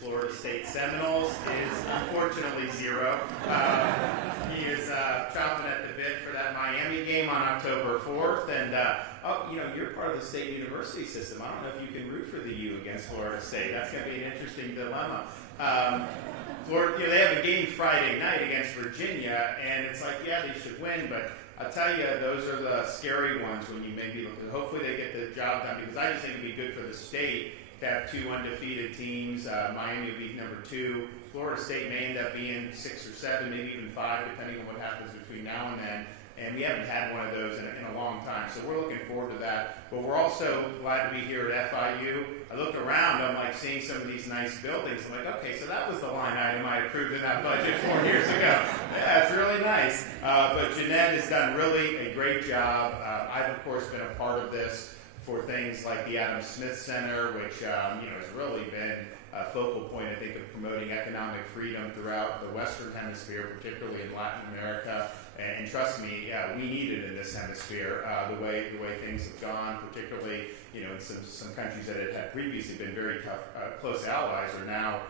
Florida State Seminoles is unfortunately 0. He is chomping at the bit for that Miami game on October 4th, and you're part of the state university system. I don't know if you can root for the U against Florida State. That's going to be an interesting dilemma. Florida, they have a game Friday night against Virginia, and it's like, yeah, they should win, but I'll tell you, those are the scary ones when you maybe look at. Hopefully they get the job done, because I just think it'd be good for the state to have 2 undefeated teams. Miami will be number 2. Florida State may end up being 6 or 7, maybe even 5, depending on what happens between now and then. And we haven't had one of those in a long time, so we're looking forward to that. But we're also glad to be here at FIU. I look around, I'm like seeing some of these nice buildings. I'm like, okay, so that was the line item I approved in that budget 4 years ago. Yeah, it's really nice. But Jeanette has done really a great job. I've, of course, been a part of this for things like the Adam Smith Center, which has really been a focal point, I think, of promoting economic freedom throughout the Western Hemisphere, particularly in Latin America. And trust me, we need it in this hemisphere. The way things have gone, particularly in some countries that had previously been very tough, close allies, are now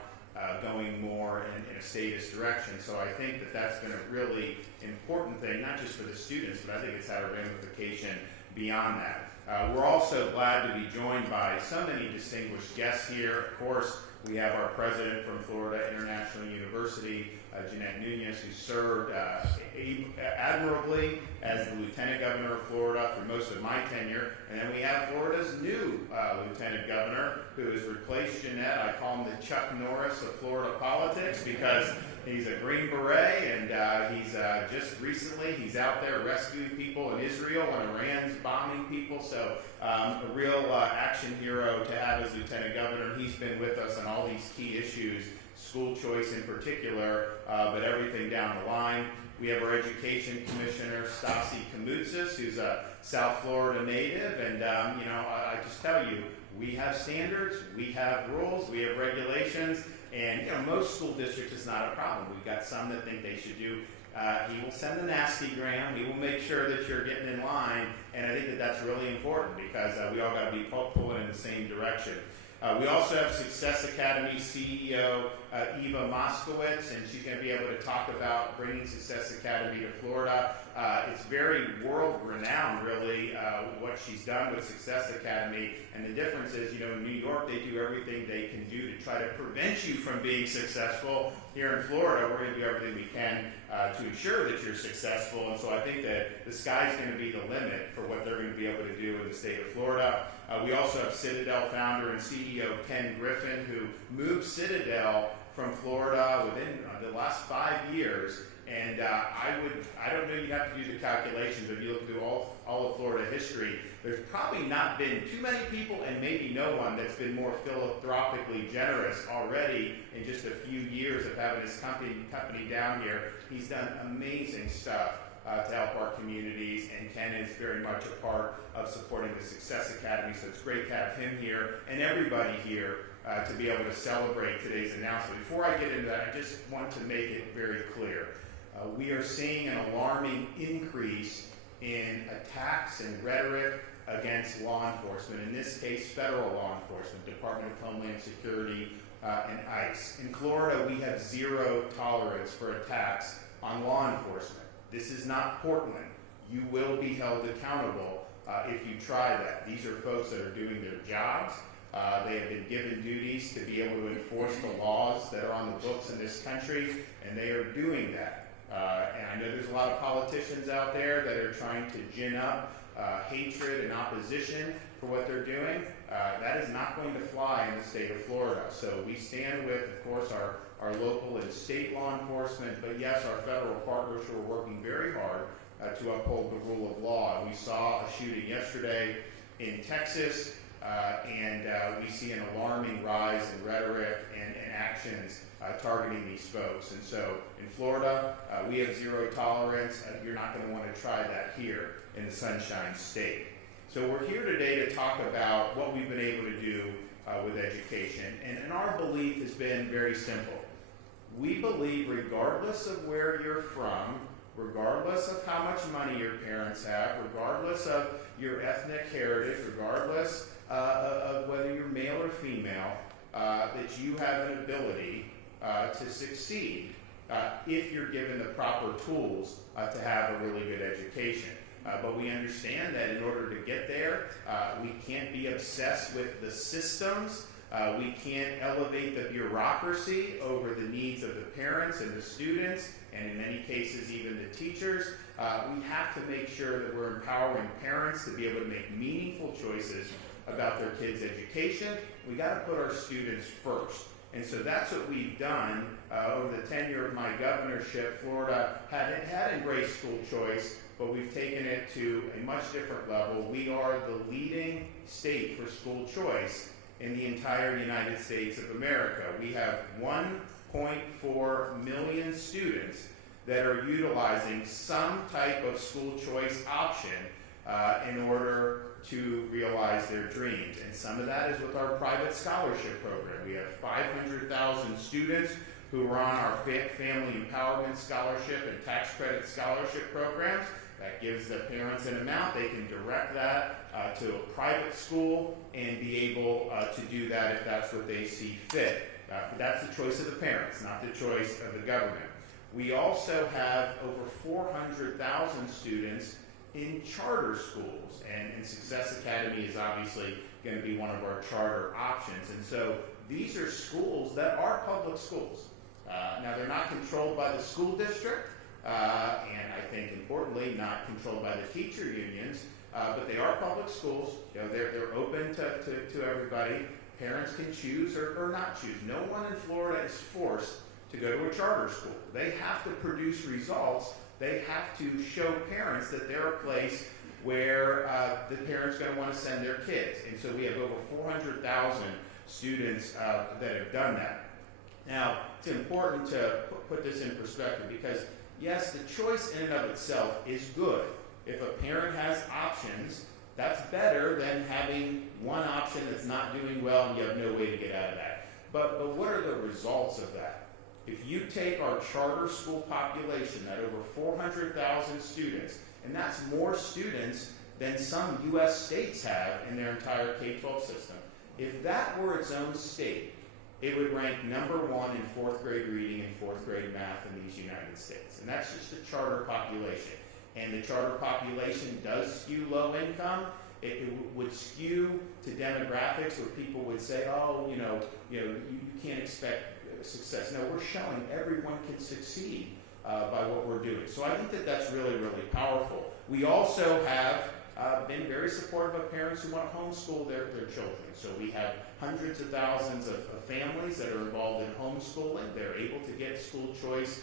going more in a statist direction. So I think that's been a really important thing, not just for the students, but I think it's had a ramification beyond that. We're also glad to be joined by so many distinguished guests here. Of course, we have our president from Florida International University, Jeanette Nunez, who served admirably as the Lieutenant Governor of Florida for most of my tenure. And then we have Florida's new Lieutenant Governor, who has replaced Jeanette. I call him the Chuck Norris of Florida politics, because he's a Green Beret, and he's he's out there rescuing people in Israel when Iran's bombing people. So a real action hero to have as Lieutenant Governor. He's been with us on all these key issues, school choice in particular, but everything down the line. We have our Education Commissioner, Kamudus, who's a South Florida native, and I just tell you, we have standards, we have rules, we have regulations, and most school districts is not a problem. We've got some that think they should do. He will send the nasty gram. He will make sure that you're getting in line, and I think that's really important, because we all got to be pulling in the same direction. We also have Success Academy CEO Eva Moskowitz, and she's going to be able to talk about bringing Success Academy to Florida. It's very world-renowned, really, what she's done with Success Academy. And the difference is, in New York, they do everything they can do to try to prevent you from being successful. Here in Florida, we're going to do everything we can to ensure that you're successful. And so I think that the sky's going to be the limit for what they're going to be able to do in the state of Florida. We also have Citadel founder and CEO Ken Griffin, who moved Citadel from Florida within the last 5 years. And I don't know, you'd have to do the calculations, but if you look through all of Florida history, there's probably not been too many people, and maybe no one, that's been more philanthropically generous already in just a few years of having his company down here. He's done amazing stuff to help our communities, and Ken is very much a part of supporting the Success Academy, so it's great to have him here and everybody here to be able to celebrate today's announcement. Before I get into that, I just want to make it very clear. We are seeing an alarming increase in attacks and rhetoric against law enforcement, in this case federal law enforcement, Department of Homeland Security and ICE. In Florida, we have 0 tolerance for attacks on law enforcement. This is not Portland. You will be held accountable if you try that. These are folks that are doing their jobs. They have been given duties to be able to enforce the laws that are on the books in this country, and they are doing that. And I know there's a lot of politicians out there that are trying to gin up hatred and opposition for what they're doing. That is not going to fly in the state of Florida. So we stand with, of course, our local and state law enforcement, but yes, our federal partners who are working very hard to uphold the rule of law. We saw a shooting yesterday in Texas, and we see an alarming rise in rhetoric and actions targeting these folks. And so in Florida, we have 0 tolerance. You're not going to want to try that here in the Sunshine State. So we're here today to talk about what we've been able to do with education. And our belief has been very simple. We believe, regardless of where you're from, regardless of how much money your parents have, regardless of your ethnic heritage, regardless of whether you're male or female, that you have an ability to succeed if you're given the proper tools to have a really good education. But we understand that in order to get there, we can't be obsessed with the systems. We can't elevate the bureaucracy over the needs of the parents and the students, and in many cases even the teachers. We have to make sure that we're empowering parents to be able to make meaningful choices about their kids' education. We got to put our students first. And so that's what we've done over the tenure of my governorship. Florida had embraced school choice, but we've taken it to a much different level. We are the leading state for school choice in the entire United States of America. We have 1.4 million students that are utilizing some type of school choice option in order to realize their dreams. And some of that is with our private scholarship program. We have 500,000 students who are on our Family Empowerment Scholarship and Tax Credit Scholarship programs. That gives the parents an amount. They can direct that to a private school and be able to do that if that's what they see fit. That's the choice of the parents, not the choice of the government. We also have over 400,000 students in charter schools, and Success Academy is obviously going to be one of our charter options. And so these are schools that are public schools. Now, they're not controlled by the school district, and I think importantly, not controlled by the teacher unions, but they are public schools. You know, they're open to everybody. Parents can choose or not choose. No one in Florida is forced to go to a charter school. They have to produce results. They have to show parents that they're a place where the parents are going to want to send their kids. And so we have over 400,000 students that have done that. Now, it's important to put this in perspective because, yes, the choice in and of itself is good. If a parent has options, that's better than having one option that's not doing well and you have no way to get out of that. But what are the results of that? If you take our charter school population, that over 400,000 students, and that's more students than some U.S. states have in their entire K-12 system. If that were its own state, it would rank number one in fourth grade reading and fourth grade math in these United States. And that's just the charter population. And the charter population does skew low income. It would skew to demographics where people would say, oh, you can't expect success. No, we're showing everyone can succeed by what we're doing. So I think that that's really, really powerful. We also have been very supportive of parents who want to homeschool their children. So we have hundreds of thousands of families that are involved in homeschooling. They're able to get school choice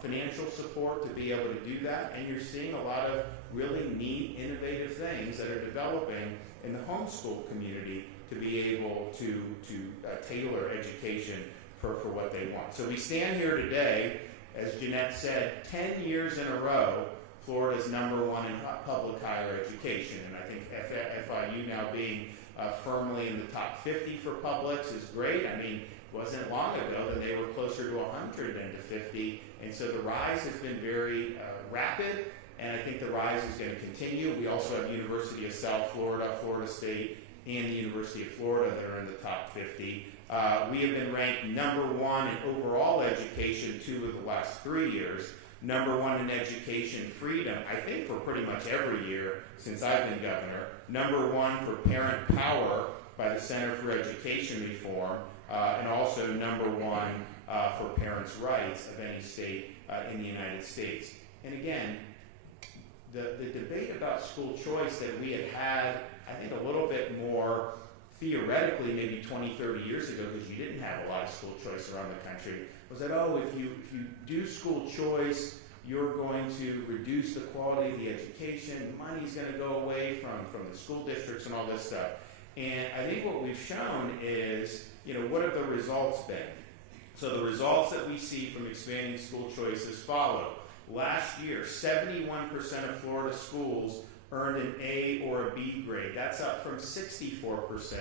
financial support to be able to do that. And you're seeing a lot of really neat, innovative things that are developing in the homeschool community to be able to tailor education for what they want. So we stand here today, as Jeanette said, 10 years in a row, Florida's number one in public higher education. And I think FIU now being firmly in the top 50 for publics is great. I mean, it wasn't long ago that they were closer to 100 than to 50. And so the rise has been very rapid, and I think the rise is going to continue. We also have University of South Florida, Florida State, and the University of Florida that are in the top 50. We have been ranked number one in overall education 2 of the last 3 years, number one in education freedom, I think for pretty much every year since I've been governor, number one for parent power by the Center for Education Reform, and also number one for parents' rights of any state in the United States. And again, the debate about school choice that we had, I think, a little bit more theoretically maybe 20, 30 years ago, because you didn't have a lot of school choice around the country, was that, if you do school choice, you're going to reduce the quality of the education, money's going to go away from the school districts and all this stuff. And I think what we've shown is, what have the results been? So the results that we see from expanding school choice as follow. Last year, 71% of Florida schools earned an A or a B grade. That's up from 64%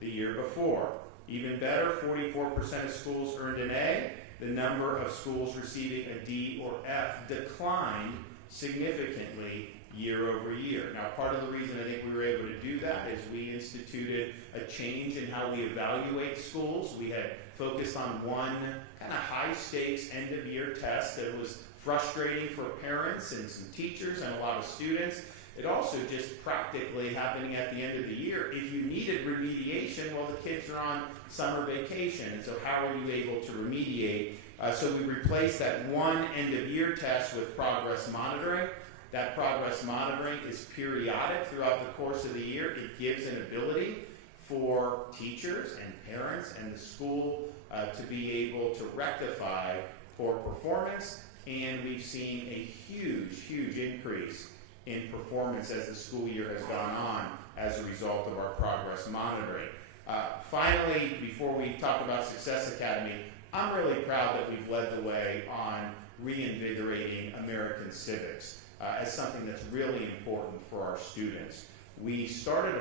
the year before. Even better, 44% of schools earned an A. The number of schools receiving a D or F declined significantly year over year. Now, part of the reason I think we were able to do that is we instituted a change in how we evaluate schools. We had focused on one kind of high-stakes end-of-year test that was frustrating for parents and some teachers and a lot of students. It also just practically happening at the end of the year. If you needed remediation, well, the kids are on summer vacation, and so how are you able to remediate? So we replaced that one end-of-year test with progress monitoring. That progress monitoring is periodic throughout the course of the year. It gives an ability for teachers and parents and the school to be able to rectify poor performance, and we've seen a huge increase in performance as the school year has gone on as a result of our progress monitoring. Finally, before we talk about Success Academy, I'm really proud that we've led the way on reinvigorating American civics as something that's really important for our students. We started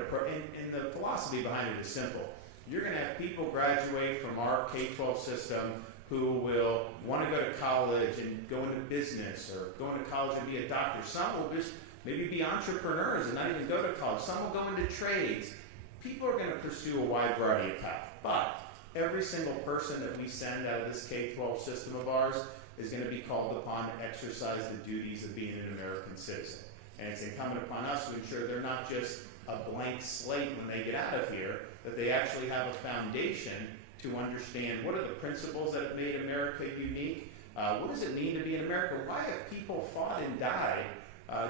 and the philosophy behind it is simple. You're going to have people graduate from our K-12 system who will want to go to college and go into business or go into college and be a doctor. Some will just maybe be entrepreneurs and not even go to college. Some will go into trades. People are going to pursue a wide variety of paths. But every single person that we send out of this K-12 system of ours is going to be called upon to exercise the duties of being an American citizen. And it's incumbent upon us to ensure they're not just a blank slate when they get out of here, that they actually have a foundation to understand what are the principles that have made America unique, what does it mean to be in America, why have people fought and died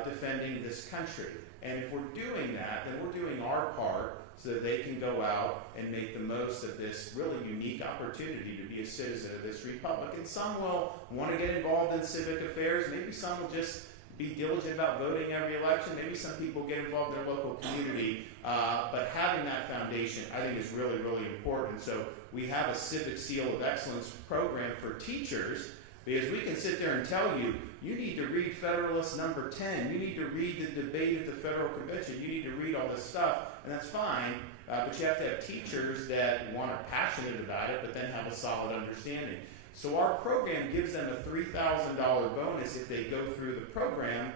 defending this country. And if we're doing that, then we're doing our part so that they can go out and make the most of this really unique opportunity to be a citizen of this republic. And some will want to get involved in civic affairs. Maybe some will just be diligent about voting every election. Maybe some people get involved in their local community. But having that foundation, I think, is really important. So we have a Civic Seal of Excellence program for teachers, because we can sit there and tell you, you need to read Federalist number 10, you need to read the debate at the Federal Convention, you need to read all this stuff, and that's fine, but you have to have teachers that are passionate about it, but then have a solid understanding. So our program gives them a $3,000 bonus if they go through the program,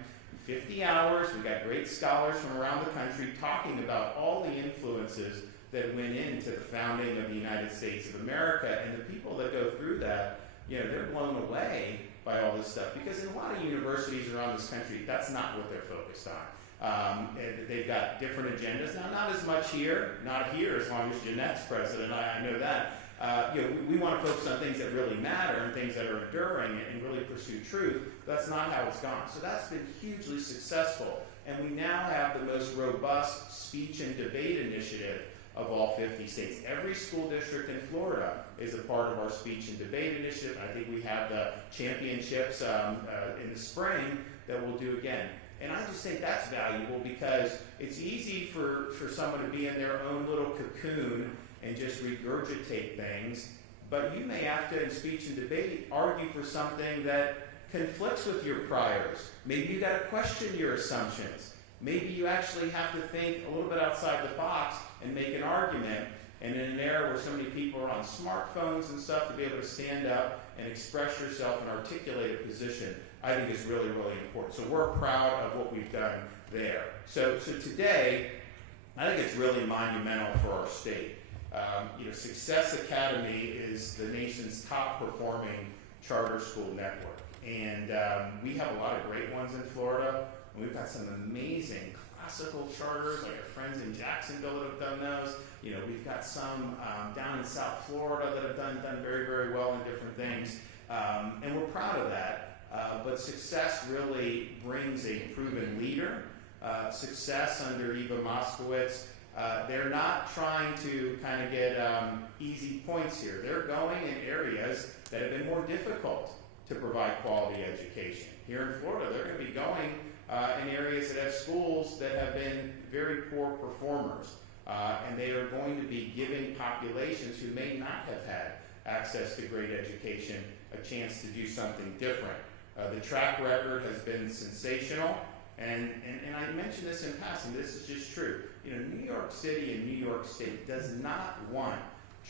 50 hours, we've got great scholars from around the country talking about all the influences that went into the founding of the United States of America, and the people that go through that, they're blown away by all this stuff, because in a lot of universities around this country, that's not what they're focused on. They've got different agendas. Now, not as much here, not here as long as Jeanette's president, I know that. We want to focus on things that really matter and things that are enduring and really pursue truth. That's not how it's gone. So that's been hugely successful. And we now have the most robust speech and debate initiative of all 50 states. Every school district in Florida is a part of our speech and debate initiative. I think we have the championships in the spring that we'll do again. And I just think that's valuable, because it's easy for someone to be in their own little cocoon and just regurgitate things, but you may have to, in speech and debate, argue for something that conflicts with your priors. Maybe you got to question your assumptions. Maybe you actually have to think a little bit outside the box and make an argument. And in an era where so many people are on smartphones and stuff, to be able to stand up and express yourself and articulate a position, I think is really important. So we're proud of what we've done there. So today, I think it's really monumental for our state. Success Academy is the nation's top performing charter school network. And we have a lot of great ones in Florida. And we've got some amazing classical charters, like our friends in Jacksonville that have done those. We've got some down in South Florida that have done very well in different things. And we're proud of that. But Success really brings a proven leader. Success under Eva Moskowitz, they're not trying to kind of get easy points here. They're going in areas that have been more difficult to provide quality education. Here in Florida, they're going to be going in areas that have schools that have been very poor performers. And they are going to be giving populations who may not have had access to great education a chance to do something different. The track record has been sensational. And I mentioned this in passing, this is just true. New York City and New York State does not want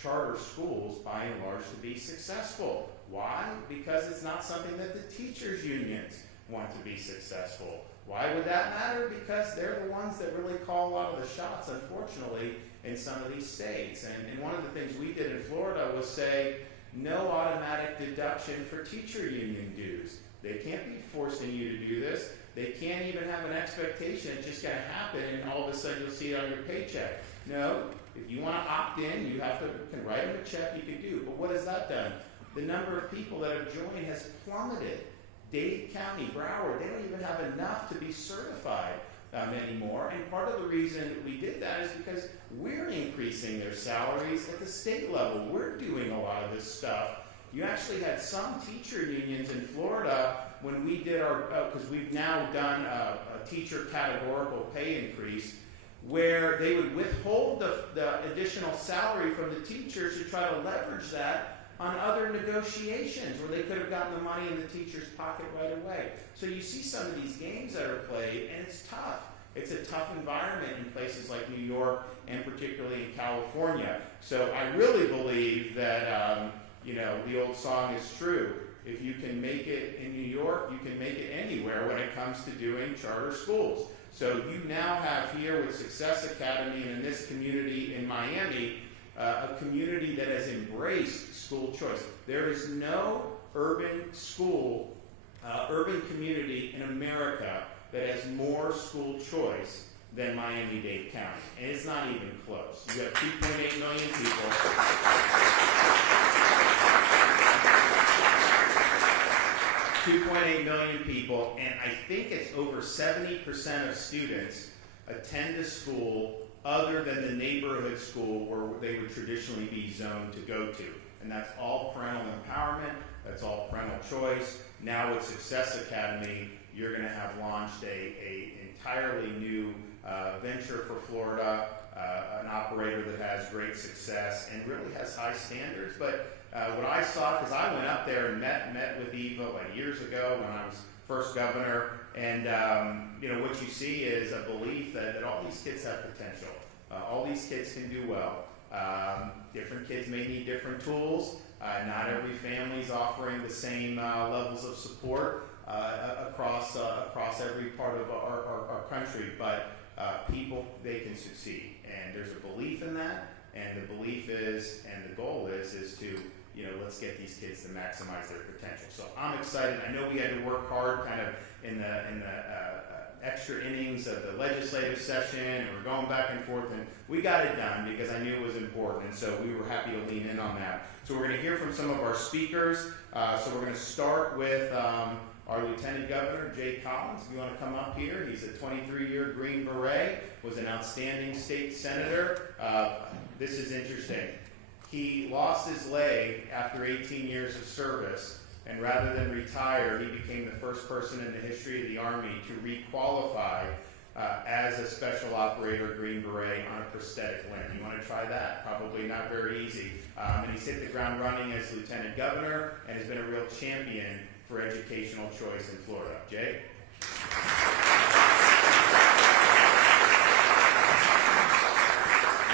charter schools, by and large, to be successful. Why? Because it's not something that the teachers' unions want to be successful. Why would that matter? Because they're the ones that really call a lot of the shots, unfortunately, in some of these states. And one of the things we did in Florida was say, no automatic deduction for teacher union dues. They can't be forcing you to do this. They can't even have an expectation it's just going to happen and all of a sudden you'll see it on your paycheck. No, if you want to opt in, you can write them a check, you can do. But what has that done? The number of people that have joined has plummeted. Dade County, Broward, they don't even have enough to be certified anymore. And part of the reason we did that is because we're increasing their salaries at the state level. We're doing a lot of this stuff. You actually had some teacher unions in Florida when we did our, because we've now done a teacher categorical pay increase, where they would withhold the additional salary from the teachers to try to leverage that on other negotiations where they could have gotten the money in the teacher's pocket right away. So you see some of these games that are played, and it's tough. It's a tough environment in places like New York and particularly in California. So I really believe that, the old song is true. If you can make it in New York, you can make it anywhere when it comes to doing charter schools. So you now have here with Success Academy and in this community in Miami, a community that has embraced school choice. There is no urban community in America that has more school choice than Miami-Dade County. And it's not even close. You have 2.8 million people. 2.8 million people, and I think it's over 70% of students attend a school other than the neighborhood school where they would traditionally be zoned to go to. And that's all parental empowerment, that's all parental choice. Now with Success Academy, you're going to have launched a entirely new venture for Florida, an operator that has great success and really has high standards. But what I saw, because I went up there and met with Eva like years ago when I was first governor, and what you see is a belief that all these kids have potential. All these kids can do well. Different kids may need different tools. Not every family is offering the same levels of support across every part of our country, but people, they can succeed. And there's a belief in that, and the belief is, and the goal is to, let's get these kids to maximize their potential. So I'm excited. I know we had to work hard kind of in the extra innings of the legislative session, and we're going back and forth, and we got it done because I knew it was important, and so we were happy to lean in on that. So we're going to hear from some of our speakers. So we're going to start with our Lieutenant Governor, Jay Collins. If you want to come up here, he's a 23-year Green Beret, was an outstanding state senator. This is interesting. He lost his leg after 18 years of service, and rather than retire, he became the first person in the history of the Army to re-qualify as a special operator Green Beret on a prosthetic limb. You want to try that? Probably not very easy. And he's hit the ground running as Lieutenant Governor and has been a real champion for educational choice in Florida. Jay?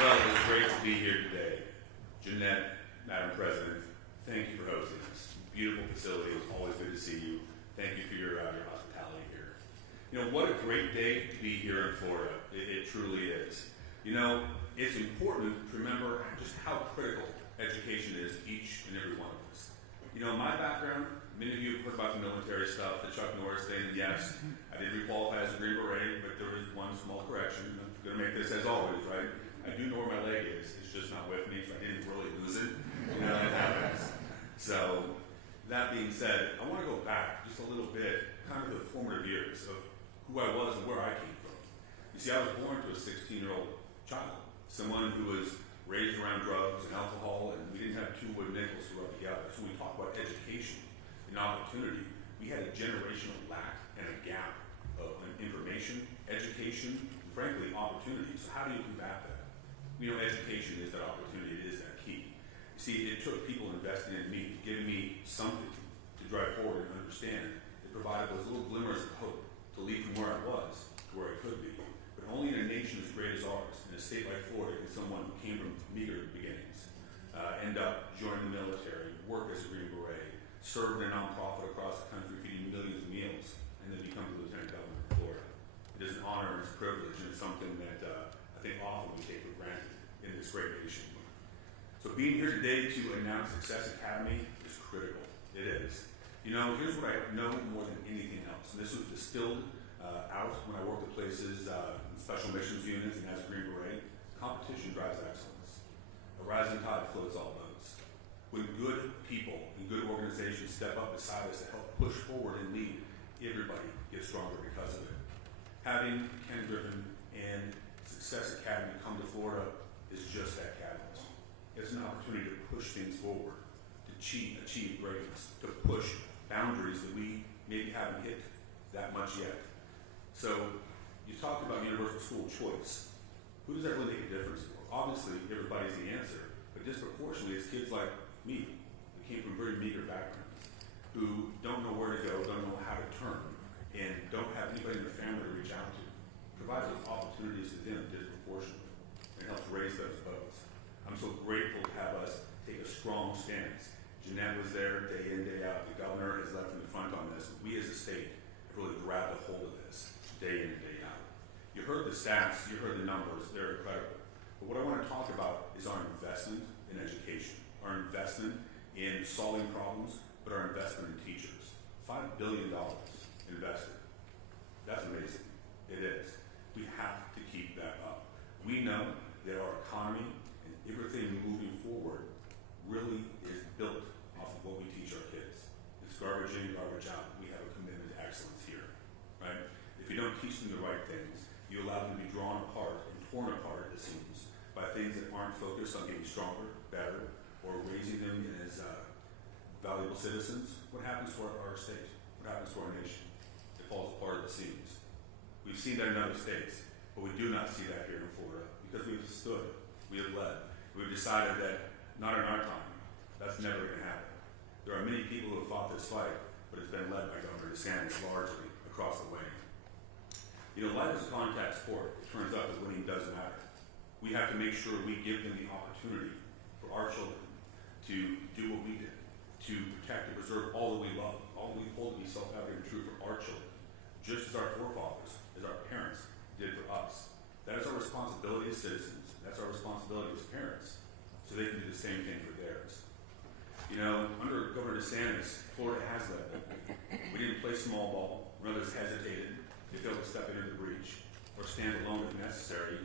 Well, it's great to be here today. Jeanette, Madam President, thank you for hosting us. Beautiful facility. It's always good to see you. Thank you for your hospitality here. What a great day to be here in Florida. It truly is. It's important to remember just how critical education is to each and every one of us. My background, many of you have heard about the military stuff, the Chuck Norris thing. Yes, I did re-qualify as a Green Beret, but there is one small correction. I'm going to make this as always, right? I do know where my leg is. It's just not with me, so I didn't really lose it. It happens. So, that being said, I want to go back just a little bit, kind of the formative years of who I was and where I came from. You see, I was born to a 16-year-old child, someone who was raised around drugs and alcohol, and we didn't have two wooden nickels to rub together. So when we talk about education and opportunity, we had a generational lack and a gap of information, education, and frankly, opportunity. So how do you combat that? Education is that opportunity, it is that key. You see, it took people investing in me, giving me something to drive forward and understand. It provided those little glimmers of hope to lead from where I was to where I could be. But only in a nation as great as ours, in a state like Florida, can someone who came from meager beginnings end up joining the military, work as a Green Beret, serve in a nonprofit across the country feeding millions of meals, and then become the Lieutenant Governor of Florida. It is an honor and it's a privilege, and it's something that I think often we take for granted in this great nation. So being here today to announce Success Academy is critical. It is. You know, here's what I know more than anything else, and this was distilled out when I worked at places in special missions units and as a Green Beret. Competition drives excellence. A rising tide floats all boats. When good people and good organizations step up beside us to help push forward and lead, everybody gets stronger because of it. Having Ken Griffin and Success Academy come to Florida is just that catalyst. It's an opportunity to push things forward, to achieve greatness, to push boundaries that we maybe haven't hit that much yet. So, you talked about universal school choice. Who does that really make a difference for? Obviously, everybody's the answer, but disproportionately, it's kids like me, who came from very meager backgrounds, who don't know where to go, don't know how to turn, and don't have anybody in the family to reach out to. Provides those opportunities to them disproportionately, and helps raise those boats. I'm so grateful to have us take a strong stance. Jeanette was there day in, day out. The governor has left in the front on this. We as a state have really grabbed a hold of this day in and day out. You heard the stats, you heard the numbers, they're incredible. But what I want to talk about is our investment in education, our investment in solving problems, but our investment in teachers. $5 billion invested. That's amazing. It is. We have to keep that up. We know that our economy and everything moving forward really is built off of what we teach our kids. It's garbage in, garbage out. We have a commitment to excellence here, right? If you don't teach them the right things, you allow them to be drawn apart and torn apart, it seems, by things that aren't focused on getting stronger, better, or raising them as valuable citizens. What happens to our state? What happens to our nation? It falls apart at the seams. We've seen that in other states, but we do not see that here in Florida because we've stood, we have led. We've decided that not in our time. That's never going to happen. There are many people who have fought this fight, but it's been led by Governor DeSantis largely across the way. You know, life is a contact sport. It turns out that winning does matter. We have to make sure we give them the opportunity for our children to do what we did, to protect and preserve all that we love, all that we hold to be self-evident and true for our children, just as our forefathers, as our parents did for us. That is our responsibility as citizens. That's our responsibility as parents, so they can do the same thing for theirs. You know, under Governor DeSantis, Florida has led. We didn't play small ball. When others hesitated, they failed to step into the breach or stand alone if necessary.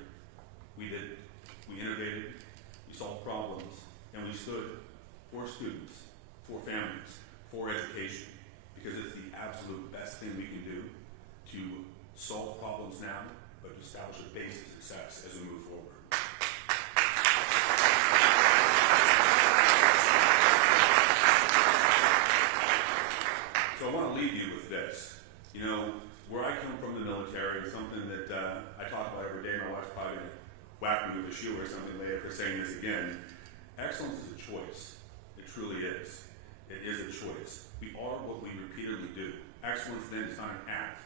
We did. We innovated. We solved problems, and we stood for students, for families, for education, because it's the absolute best thing we can do to solve problems now, but to establish a base of success as we move forward. So I want to leave you with this. You know, where I come from, the military, is something that I talk about every day. My wife's probably going to whack me with a shoe or something later for saying this again. Excellence is a choice. It truly is. It is a choice. We are what we repeatedly do. Excellence then is not an act,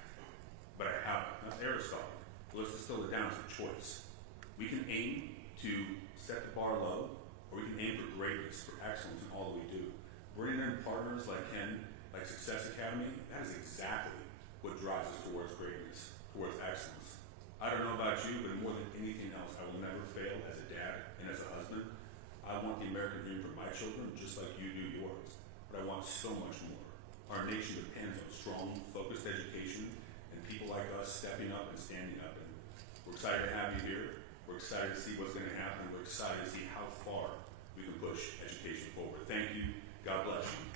but a habit. Not Aristotle. Let's distill it down to a choice. We can aim to set the bar low, or we can aim for greatness, for excellence in all that we do. Bringing in partners like Ken, like Success Academy, that is exactly what drives us towards greatness, towards excellence. I don't know about you, but more than anything else, I will never fail as a dad and as a husband. I want the American dream for my children just like you do yours, but I want so much more. Our nation depends on strong, focused education and people like us stepping up and standing up. And we're excited to have you here. We're excited to see what's going to happen. We're excited to see how far we can push education forward. Thank you. God bless you.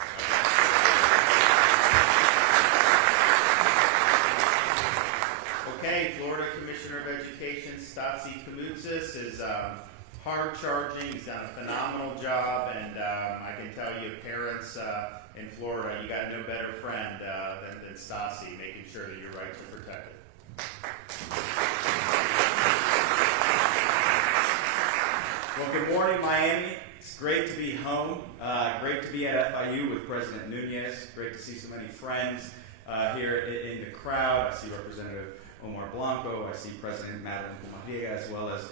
Okay, Florida Commissioner of Education, Kamudus, is hard-charging. He's done a phenomenal job, and I can tell you, parents in Florida, you got no better friend than Stasi, making sure that your rights are protected. Well, good morning, Miami. It's great to be home. Great to be at FIU with President Nunez. Great to see so many friends here in the crowd. I see Representative Omar Blanco. I see President Madeline Maria, as well as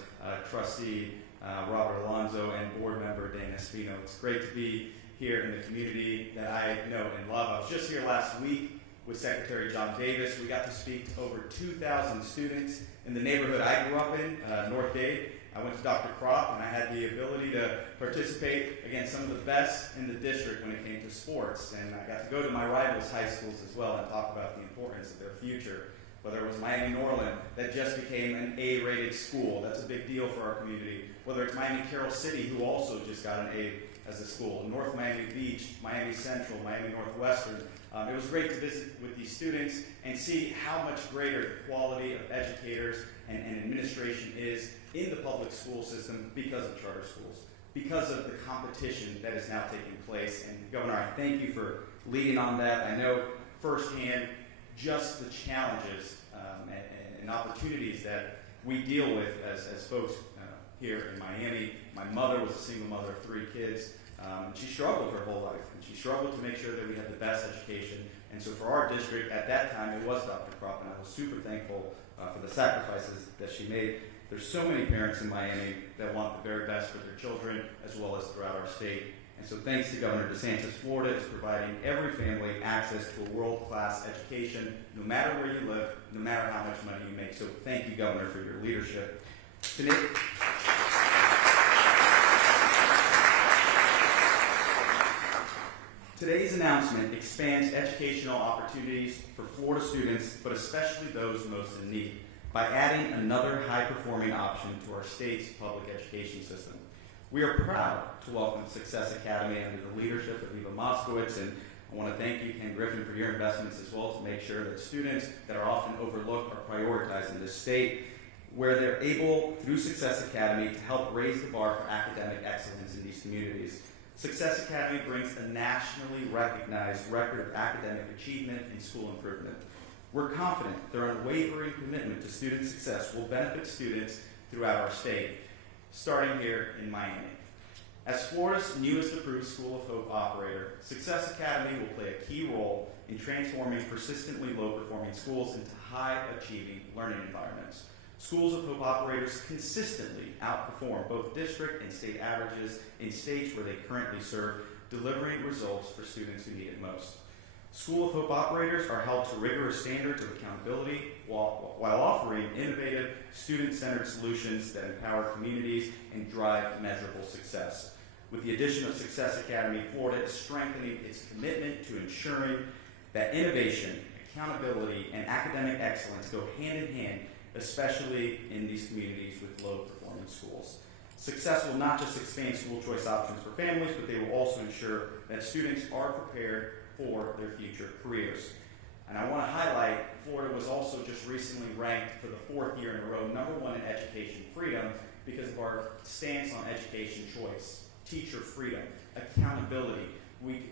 Trustee Robert Alonzo and Board Member Dana Espino. It's great to be here in the community that I know and love. I was just here last week with Secretary John Davis. We got to speak to over 2,000 students in the neighborhood I grew up in, North Dade. I went to Dr. Kropp, and I had the ability to participate against some of the best in the district when it came to sports. And I got to go to my rivals' high schools as well and talk about the importance of their future. Whether it was Miami-Norland, that just became an A-rated school. That's a big deal for our community. Whether it's Miami-Carroll City, who also just got an A as a school. North Miami Beach, Miami Central, Miami Northwestern. It was great to visit with these students and see how much greater the quality of educators and administration is in the public school system because of charter schools, because of the competition that is now taking place. And Governor, I thank you for leading on that. I know firsthand just the challenges and opportunities that we deal with as folks here in Miami. My mother was a single mother of 3 kids. She struggled her whole life, and she struggled to make sure that we had the best education. And so for our district, at that time, it was Dr. Kropp, and I was super thankful for the sacrifices that she made. There's so many parents in Miami that want the very best for their children, as well as throughout our state. And so thanks to Governor DeSantis, Florida is providing every family access to a world-class education, no matter where you live, no matter how much money you make. So thank you, Governor, for your leadership. Today's announcement expands educational opportunities for Florida students, but especially those most in need, by adding another high-performing option to our state's public education system. We are proud to welcome Success Academy under the leadership of Eva Moskowitz, and I want to thank you, Ken Griffin, for your investments as well to make sure that students that are often overlooked are prioritized in this state, where they're able, through Success Academy, to help raise the bar for academic excellence in these communities. Success Academy brings a nationally recognized record of academic achievement and school improvement. We're confident their unwavering commitment to student success will benefit students throughout our state, starting here in Miami. As Florida's newest approved School of Hope operator, Success Academy will play a key role in transforming persistently low-performing schools into high-achieving learning environments. Schools of Hope operators consistently outperform both district and state averages in states where they currently serve, delivering results for students who need it most. School of Hope operators are held to rigorous standards of accountability while offering innovative, student-centered solutions that empower communities and drive measurable success. With the addition of Success Academy, Florida is strengthening its commitment to ensuring that innovation, accountability, and academic excellence go hand in hand, especially in these communities with low-performing schools. Success will not just expand school choice options for families, but they will also ensure that students are prepared for their future careers. And I want to highlight, Florida was also just recently ranked for the 4th year in a row #1 in education freedom because of our stance on education choice, teacher freedom, accountability,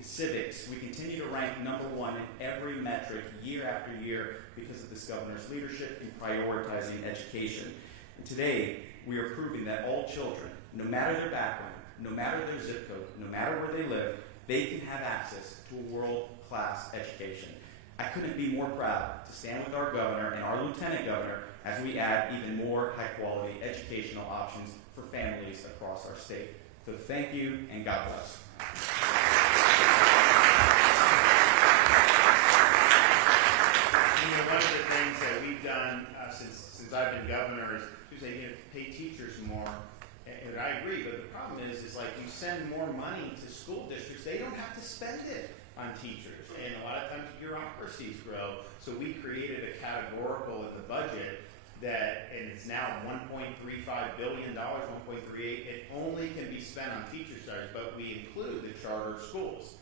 civics. We continue to rank #1 in every metric year after year because of this governor's leadership in prioritizing education. And today, we are proving that all children, no matter their background, no matter their zip code, no matter where they live, they can have access to a world-class education. I couldn't be more proud to stand with our governor and our lieutenant governor as we add even more high-quality educational options for families across our state. So thank you, and God bless. One of the things that we've done since I've been governor is to say, pay teachers more. And I agree, but the problem is like you send more money to school districts, they don't have to spend it on teachers. And a lot of times bureaucracies grow. So we created a categorical in the budget and it's now $1.35 billion, 1.38. It only can be spent on teacher salaries, but we include the charter schools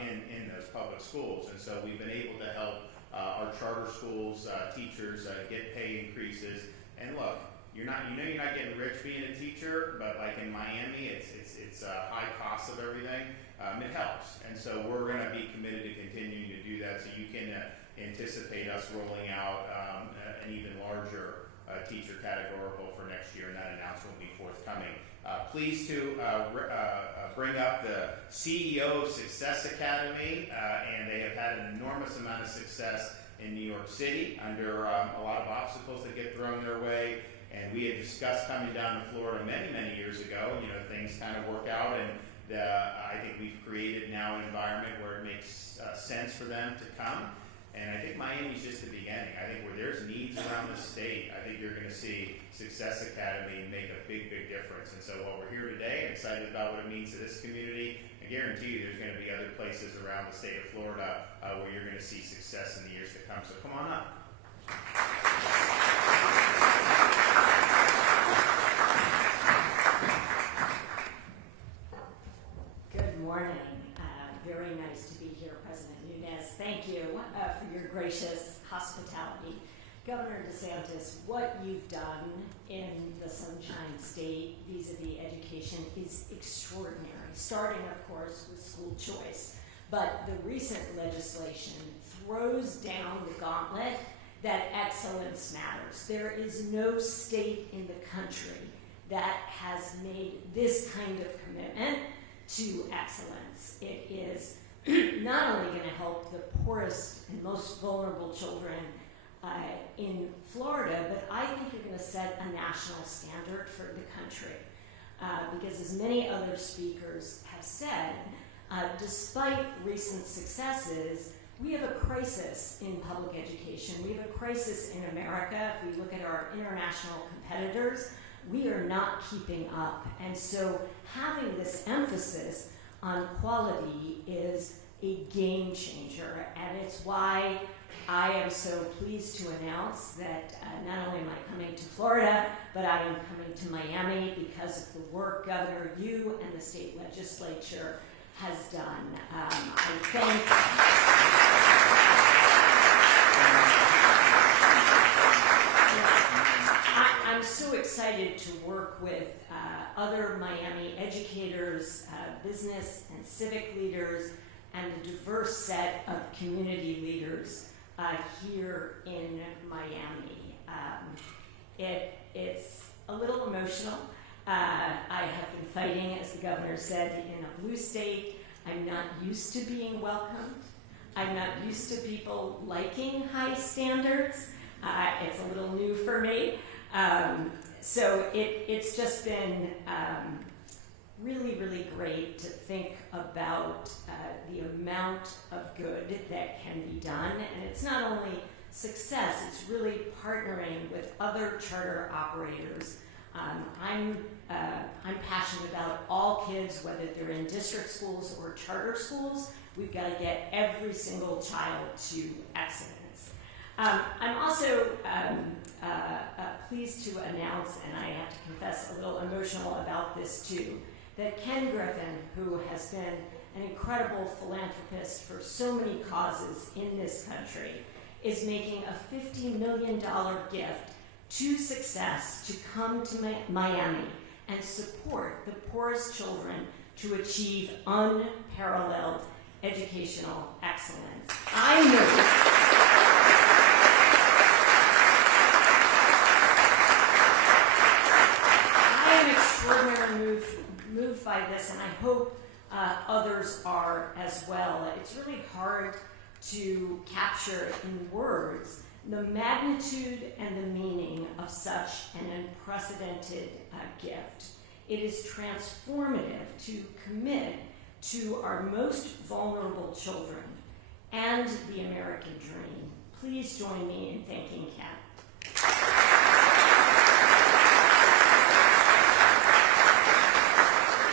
in those public schools. And so we've been able to help our charter schools teachers get pay increases. And look, you're not getting rich being a teacher, but like in Miami, it's a high cost of everything. It helps, and so we're going to be committed to continuing to do that. So you can anticipate us rolling out an even larger teacher categorical for next year, and that announcement will be forthcoming. Pleased to bring up the CEO of Success Academy, and they have had an enormous amount of success in New York City under a lot of obstacles that get thrown their way. And we had discussed coming down to Florida many, many years ago. Things kind of work out, and I think we've created now an environment where it makes sense for them to come. And I think Miami's just the beginning. I think where there's needs around the state, I think you're going to see Success Academy make a big, big difference. And so while we're here today, I'm excited about what it means to this community. I guarantee you there's going to be other places around the state of Florida where you're going to see success in the years to come. So come on up. Good morning. Very nice to be here, President Nunes. Thank you for your gracious hospitality. Governor DeSantis, what you've done in the Sunshine State vis-a-vis education is extraordinary, starting, of course, with school choice. But the recent legislation throws down the gauntlet that excellence matters. There is no state in the country that has made this kind of commitment to excellence. It is not only going to help the poorest and most vulnerable children in Florida, but I think you're going to set a national standard for the country. Because as many other speakers have said, despite recent successes, we have a crisis in public education. We have a crisis in America. If we look at our international competitors, we are not keeping up. And so having this emphasis on quality is a game changer. And it's why I am so pleased to announce that not only am I coming to Florida, but I am coming to Miami because of the work, Governor, you and the state legislature has done. I thank I'm so excited to work with other Miami educators, business and civic leaders, and a diverse set of community leaders here in Miami. It's a little emotional. I have been fighting, as the governor said, in a blue state. I'm not used to being welcomed. I'm not used to people liking high standards. It's a little new for me. So it's just been really, really great to think about the amount of good that can be done. And it's not only success, it's really partnering with other charter operators. I'm passionate about all kids, whether they're in district schools or charter schools. We've got to get every single child to excellence. I'm also pleased to announce, and I have to confess a little emotional about this too, that Ken Griffin, who has been an incredible philanthropist for so many causes in this country, is making a $50 million gift to Success to come to Miami and support the poorest children to achieve unparalleled educational excellence. I am extraordinarily moved by this, and I hope others are as well. It's really hard to capture in words the magnitude and the meaning of such an unprecedented gift. It is transformative to commit to our most vulnerable children and the American dream. Please join me in thanking Ken.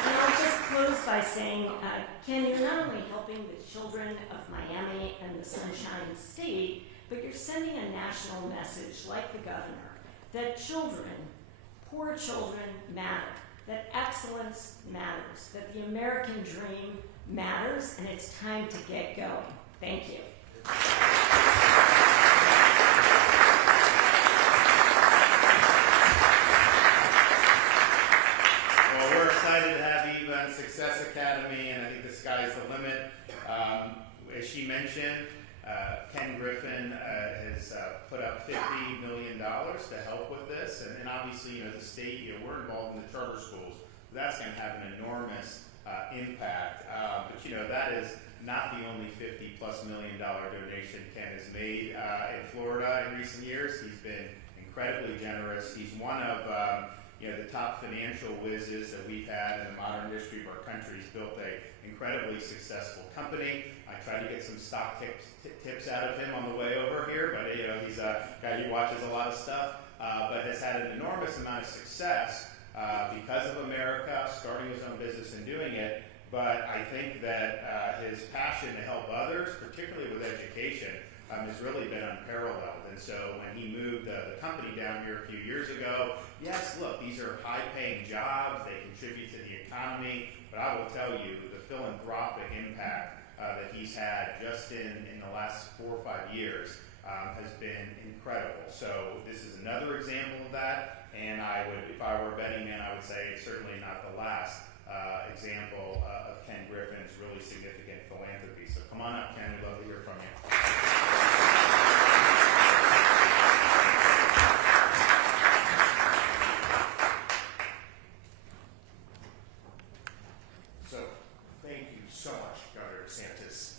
And I'll just close by saying, Ken, you're not only helping the children of Miami and the Sunshine State, but you're sending a national message, like the governor, that children, poor children, matter, that excellence matters, that the American dream matters, and it's time to get going. Thank you. Well, we're excited to have Eva in Success Academy, and I think the sky's the limit. As she mentioned, Ken Griffin has put up $50 million to help with this, and obviously, the state, we're involved in the charter schools. That's going to have an enormous impact. But that is not the only $50+ million donation Ken has made in Florida in recent years. He's been incredibly generous. He's one of the top financial whizzes that we've had in the modern history of our country. He's built an incredibly successful company. I tried to get some stock tips out of him on the way over here, but he's a guy who watches a lot of stuff, but has had an enormous amount of success because of America, starting his own business and doing it. But I think that his passion to help others, particularly with education, has really been unparalleled. And so when he moved the company down here a few years ago, yes, look, these are high-paying jobs. They contribute to the economy. But I will tell you, the philanthropic impact that he's had just in the last 4 or 5 years has been incredible. So this is another example of that. And I would, if I were a betting man, I would say it's certainly not the last example of Ken Griffin's really significant philanthropy. So come on up, Ken. We'd love to hear from you. So, thank you so much, Governor DeSantis.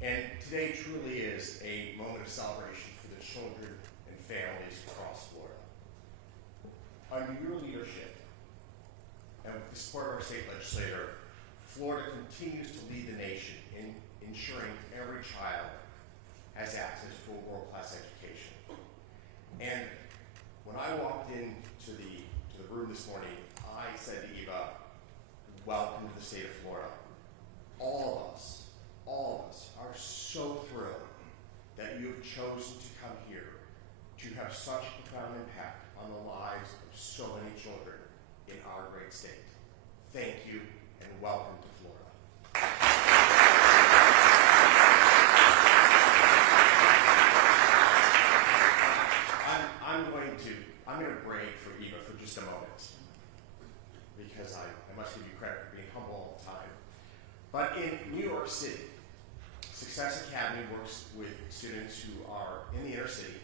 And today truly is a moment of celebration for the children and families across Florida. Under your leadership, and with the support of our state legislator, Florida continues to lead the nation in ensuring every child has access to a world-class education. And when I walked into the room this morning, I said to Eva, welcome to the state of Florida. All of us are so thrilled that you have chosen to come here to have such a profound impact on the lives of so many children in our great state. Thank you and welcome to Florida. I'm going to brag for Eva for just a moment, because I must give you credit for being humble all the time. But in New York City, Success Academy works with students who are in the inner city,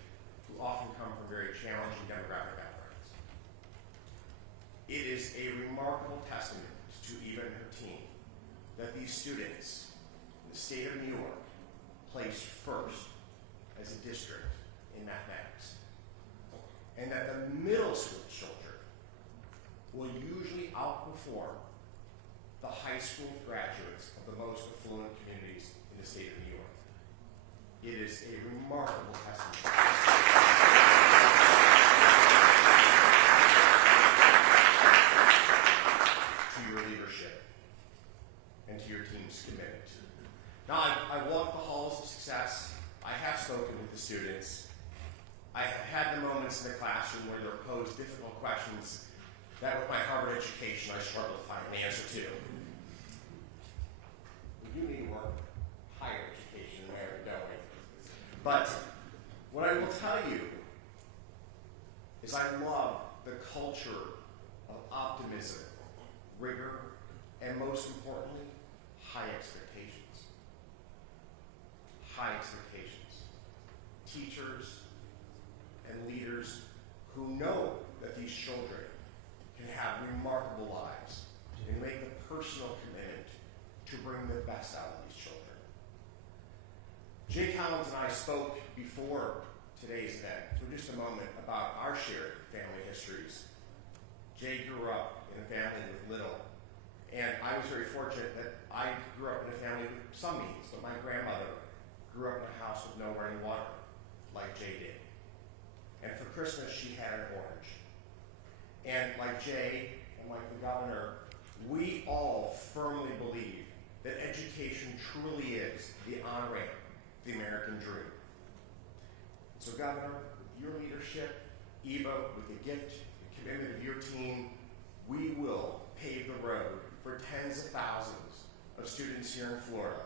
who often come from very challenging demographic backgrounds. It is a remarkable testament to Eva and her team that these students in the state of New York placed first as a district in mathematics. And that the middle school children will usually outperform the high school graduates of the most affluent communities in the state of New York. It is a remarkable testament to your leadership and to your team's commitment. Now, I walked the halls of success. I have spoken with the students. I have had the moments in the classroom where they're posed difficult questions that with my Harvard education I struggle to find an answer to. You need to work higher education than where we're going. But what I will tell you is I love the culture of optimism, rigor, and most importantly, high expectations. High expectations. Teachers and leaders who know that these children can have remarkable lives and make the personal commitment to bring the best out of these children. Jay Collins and I spoke before today's event for just a moment about our shared family histories. Jay grew up in a family with little, and I was very fortunate that I grew up in a family with some means, but my grandmother grew up in a house with no running water, like Jay did. And for Christmas, she had an orange. And like Jay and like the governor, we all firmly believe that education truly is the on-ramp to the American dream. So Governor, with your leadership, Eva, with the gift and commitment of your team, we will pave the road for tens of thousands of students here in Florida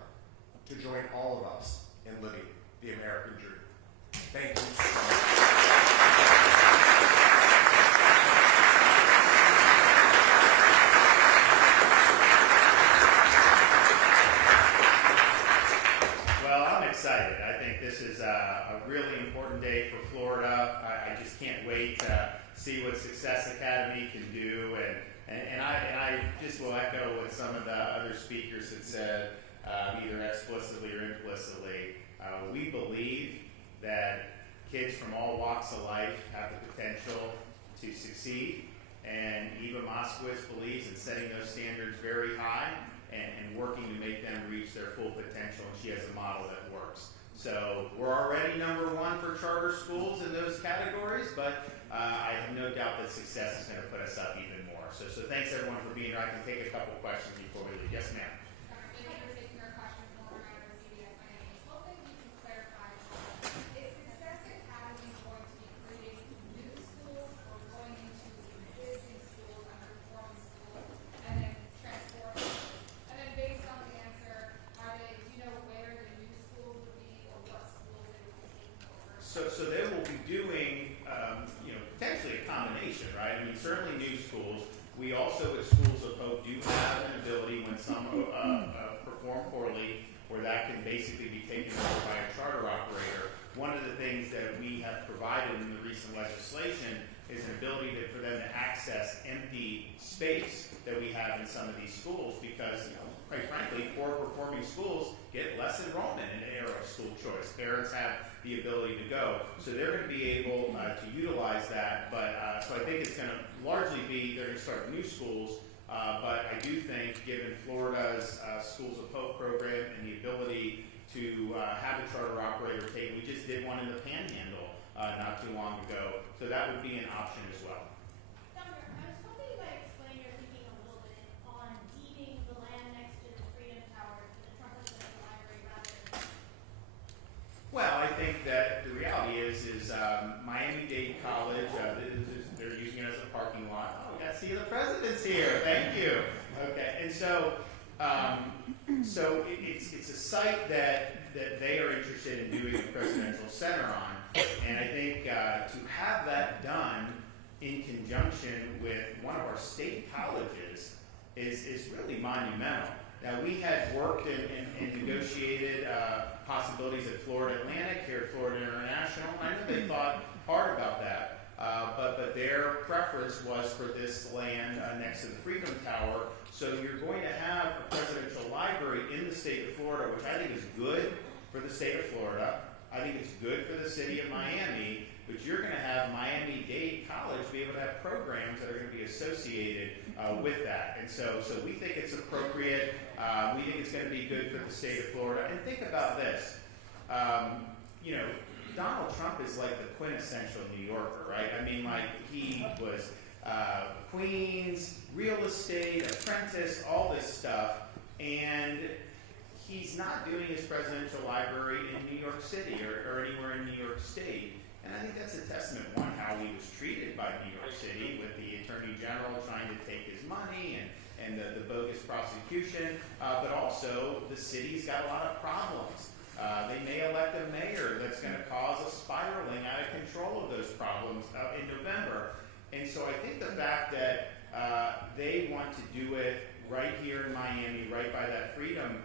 to join all of us in living the American dream. Thank you so much. Excited. I think this is a really important day for Florida. I just can't wait to see what Success Academy can do, and I just will echo what some of the other speakers had said, either explicitly or implicitly. We believe that kids from all walks of life have the potential to succeed, And Eva Moskowitz believes in setting those standards very high and working to make them reach their full potential, and she has a model that works. So we're already number one for charter schools in those categories, but I have no doubt that success is going to put us up even more. So thanks everyone for being here. I can take a couple questions before we leave. Yes, ma'am. Thank you for taking our question from Civics. My name is hoping you can clarify, is Success Academy going to be creating new schools or going into existing schools, underperforming schools, and then transforming schools? And then based on the answer, do you know where the new schools would be or what schools they would be taking over? So they will be doing, potentially a combination, right? I mean, certainly new schools. We also, at Schools of Hope, do have an ability when some perform poorly, where that can basically be taken over by a charter operator. One of the things that we have provided in the recent legislation is an ability for them to access empty space that we have in some of these schools because, quite frankly, poor performing schools get less enrollment in the era of school choice. Parents have the ability to go. So they're going to be able to utilize that. But so I think it's going to largely be, they're going to start new schools. But I do think, given Florida's Schools of Hope program and the ability to have a charter operator take, we just did one in the Panhandle not too long ago. So that would be an option as well. Governor, I was hoping you might explain your thinking a little bit on deeding the land next to the Freedom Tower to the Trump Presidential Library rather than. Well, I think that the reality is Miami-Dade College, they're using it as a parking lot. Oh, we got to see the president's here. Thank you. Okay, and so it's a site that they are interested in doing a presidential center on, and I think to have that done in conjunction with one of our state colleges is really monumental. Now, we had worked and negotiated possibilities at Florida Atlantic, here at Florida International, and I know they thought hard about that. But their preference was for this land next to the Freedom Tower. So you're going to have a presidential library in the state of Florida, which I think is good for the state of Florida. I think it's good for the city of Miami. But you're going to have Miami-Dade College be able to have programs that are going to be associated with that. And so we think it's appropriate. We think it's going to be good for the state of Florida. And think about this. Donald Trump is like the quintessential New Yorker, right? I mean, like, he was Queens, real estate, apprentice, all this stuff. And he's not doing his presidential library in New York City or anywhere in New York State. And I think that's a testament, one, how he was treated by New York City with the Attorney General trying to take his money and the bogus prosecution, but also the city's got a lot of problems. They may elect a mayor that's going to cause a spiraling out of control of those problems in November. And so I think the fact that they want to do it right here in Miami, right by that Freedom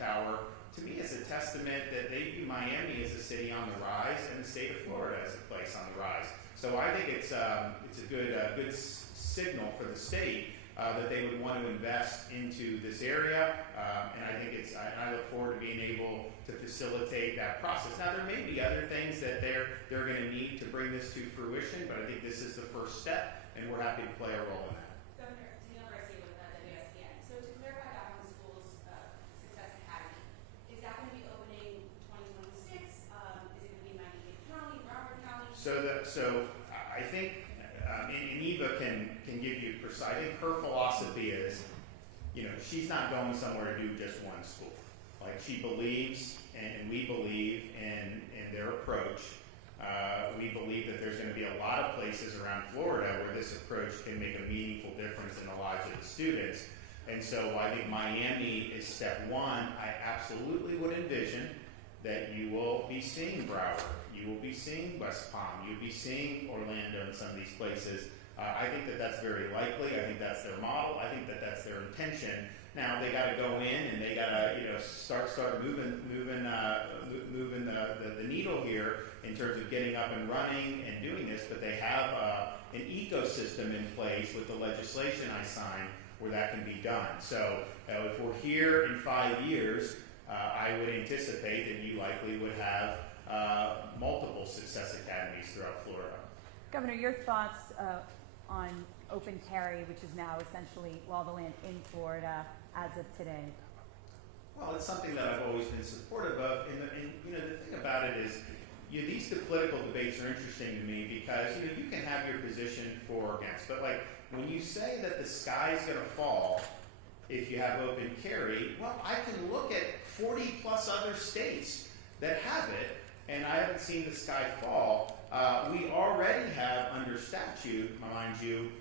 Tower, to me is a testament that they view Miami as a city on the rise and the state of Florida as a place on the rise. So I think it's a good signal for the state that they would want to invest into this area, and I look forward to being able to facilitate that process. Now, there may be other things that they're going to need to bring this to fruition, but I think this is the first step, and we're happy to play a role in that. Governor, Danielle Garcia with WSPN. So to clarify that on the school's Success Academy, is that going to be opening 2026? Is it going to be Miami-Dade County, Broward County? So I think, and Eva can give you precise. I think her philosophy is, she's not going somewhere to do just one school. Like, she believes, and we believe in their approach. We believe that there's going to be a lot of places around Florida where this approach can make a meaningful difference in the lives of the students. And so I think Miami is step one. I absolutely would envision that you will be seeing Broward, you will be seeing West Palm, you'll be seeing Orlando and some of these places. I think that that's very likely. I think that's their model. I think that that's their intention. Now they got to go in and they got to start moving the needle here in terms of getting up and running and doing this. But they have an ecosystem in place with the legislation I signed where that can be done. So if we're here in 5 years, I would anticipate that you likely would have multiple Success Academies throughout Florida. Governor, your thoughts on open carry, which is now essentially law of the land in Florida as of today? Well, it's something that I've always been supportive of, and you know, the thing about it is, these political debates are interesting to me because you can have your position for or against, but like when you say that the sky's going to fall if you have open carry, well, I can look at 40 plus other states that have it, and I haven't seen the sky fall. We already have under statute, mind you,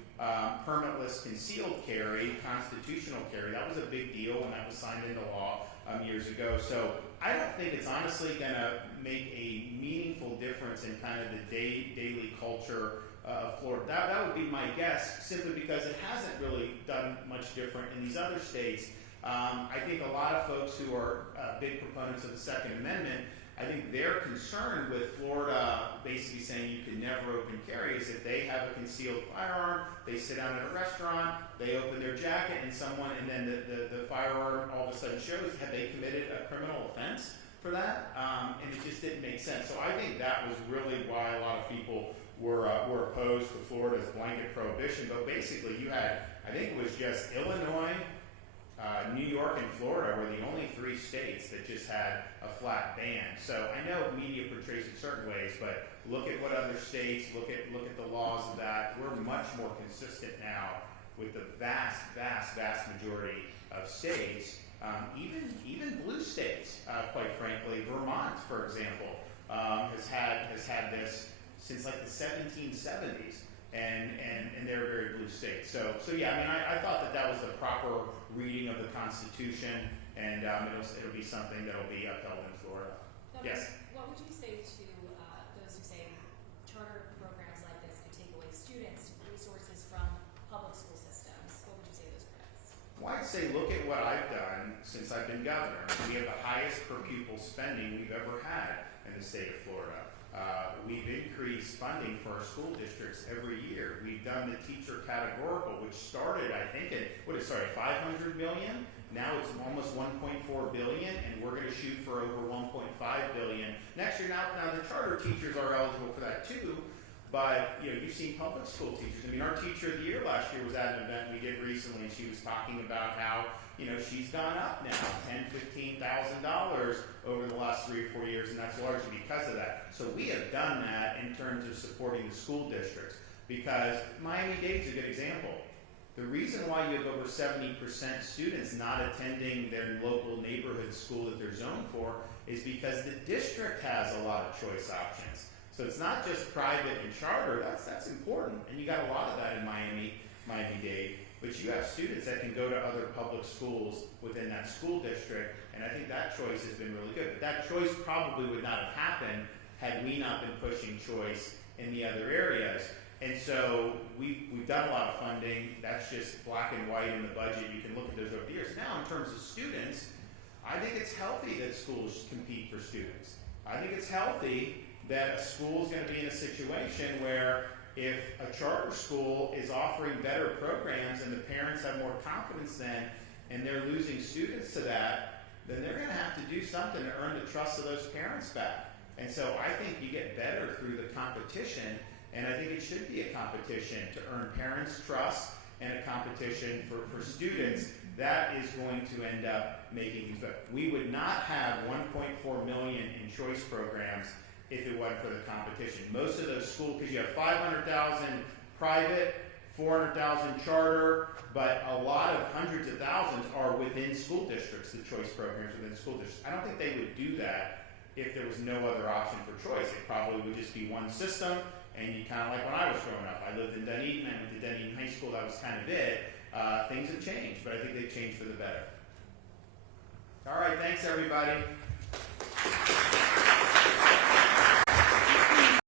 permitless concealed carry, constitutional carry. That was a big deal when that was signed into law years ago. So I don't think it's honestly going to make a meaningful difference in kind of the daily culture of Florida. That would be my guess, simply because it hasn't really done much different in these other states. I think a lot of folks who are big proponents of the Second Amendment, I think they're concerned with Florida basically saying you can never open carry is if they have a concealed firearm, they sit down at a restaurant, they open their jacket, and then the firearm all of a sudden shows, have they committed a criminal offense for that? And it just didn't make sense. So I think that was really why a lot of people were opposed to Florida's blanket prohibition. But basically you had, I think it was just Illinois, New York, and Florida were the only three states that just had a flat ban. So I know media portrays it certain ways, but look at what other states, look at the laws of that. We're much more consistent now with the vast majority of states, even blue states, quite frankly. Vermont, for example, has had this since like the 1770s. And they're a very blue state. So yeah, I mean, I thought that was the proper reading of the Constitution, and it'll be something that'll be upheld in Florida. Yes. What would you say to those who say charter programs like this could take away students' resources from public school systems? What would you say to those critics? Well, I'd say look at what I've done since I've been governor. We have the highest per pupil spending we've ever had in the state of Florida. We've increased funding for our school districts every year. We've done the teacher categorical, which started, I think, at, $500 million? Now it's almost $1.4 billion, and we're going to shoot for over $1.5 billion next year. Now the charter teachers are eligible for that too, but you've seen public school teachers. I mean, our teacher of the year last year was at an event we did recently, and she was talking about how she's gone up now $10,000, $15,000 over the last 3 or 4 years, and that's largely because of that. So we have done that in terms of supporting the school districts, because Miami-Dade's a good example. The reason why you have over 70% students not attending their local neighborhood school that they're zoned for is because the district has a lot of choice options. So it's not just private and charter, that's important, and you got a lot of that in Miami-Dade. But you have students that can go to other public schools within that school district, and I think that choice has been really good. But that choice probably would not have happened had we not been pushing choice in the other areas. And so we've done a lot of funding. That's just black and white in the budget. You can look at those over the years. Now, in terms of students, I think it's healthy that schools compete for students. I think it's healthy that a school is going to be in a situation where if a charter school is offering better programs and the parents have more confidence then, and they're losing students to that, then they're going to have to do something to earn the trust of those parents back. And so I think you get better through the competition, and I think it should be a competition to earn parents' trust and a competition for students. That is going to end up making things better. We would not have $1.4 million in choice programs if it wasn't for the competition. Most of those schools, because you have 500,000 private, 400,000 charter, but a lot of hundreds of thousands are within school districts, the choice programs within school districts. I don't think they would do that if there was no other option for choice. It probably would just be one system, and you kind of like when I was growing up. I lived in Dunedin, I went to Dunedin High School, that was kind of it. Things have changed, but I think they've changed for the better. All right, thanks everybody.